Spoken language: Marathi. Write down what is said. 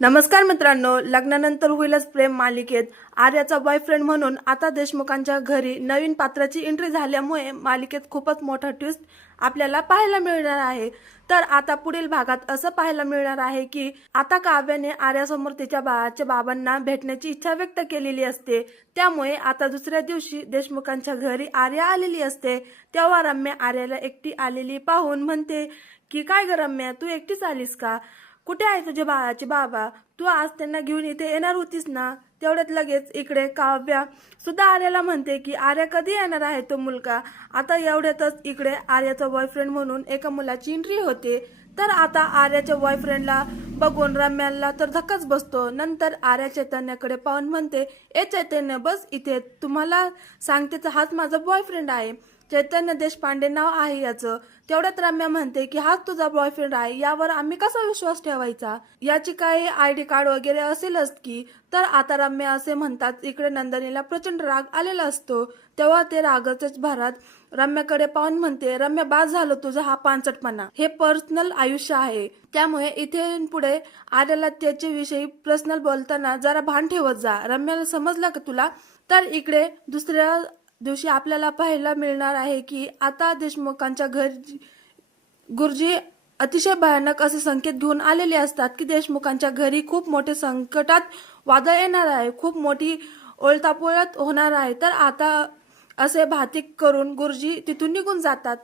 नमस्कार मित्रांनो, लग्नानंतर होईलच प्रेम मालिकेत आर्याचा बॉयफ्रेंड म्हणून आता देशमुखांच्या घरी नवीन पात्राची एंट्री झाल्यामुळे मालिकेत खूपच मोठा ट्विस्ट आपल्याला पाहायला मिळणार आहे। तर आता पुढील भागात असं पाहायला मिळणार आहे की आता काव्याने आर्यासमोर तिच्या बाळाच्या बाबांना भेटण्याची इच्छा व्यक्त केलेली असते। त्यामुळे आता दुसऱ्या दिवशी देशमुखांच्या घरी आर्या आलेली असते। तेव्हा रम्या आर्याला एकटी आलेली पाहून म्हणते की काय ग रम्या, तू एकटीच आलीस का? कुठे आहे तुझे बाळाचे बाबा? तू आज त्यांना घेऊन इथे येणार होतीस ना? तेवढ्यात लगेच इकडे काव्या सुद्धा आर्याला म्हणते की आर्या कधी येणार आहे तो मुलगा? आता एवढ्यातच इकडे आर्याचा बॉयफ्रेंड म्हणून एका मुलाची एंट्री होते। तर आता आर्याच्या बॉयफ्रेंडला बघून रम्याला तर धक्काच बसतो। नंतर आर्या चैतन्याकडे पाहून म्हणते, ए चैतन्य, बस इथे, तुम्हाला सांगतेच, हाच माझा बॉयफ्रेंड आहे, चैतन्य देशपांडे नाव आहे याचं। तेवढ्यात रम्या म्हणते की हाच तुझा बॉयफ्रेंड आहे, यावर आम्ही कसा विश्वास ठेवायचा? याची काही ID कार्ड वगैरे असेलच की? तर आता रम्या असे म्हणतात इकडे नंदिनीला प्रचंड राग आलेला असतो। तेव्हा ते रागाच्याच भरात रम्याकडे पाहून म्हणते, रम्या, बास झालं तुझा हा पांचटपणा, हे पर्सनल आयुष्य आहे, त्यामुळे इथे पुढे आर्याला त्याच्याविषयी पर्सनल बोलताना जरा भान ठेवत जा। रम्याला समजलं का तुला? तर इकडे दुसऱ्या दिवशी आपल्याला पाहायला मिळणार आहे की आता देशमुखांच्या घरी गुरुजी अतिशय भयानक असे संकेत घेऊन आलेले असतात की देशमुखांच्या घरी खूप मोठे संकटात वादळ येणार आहे, खूप मोठी ओळतापोळत होणार आहे। तर आता असे भातिक करून गुरुजी तिथून निघून जातात।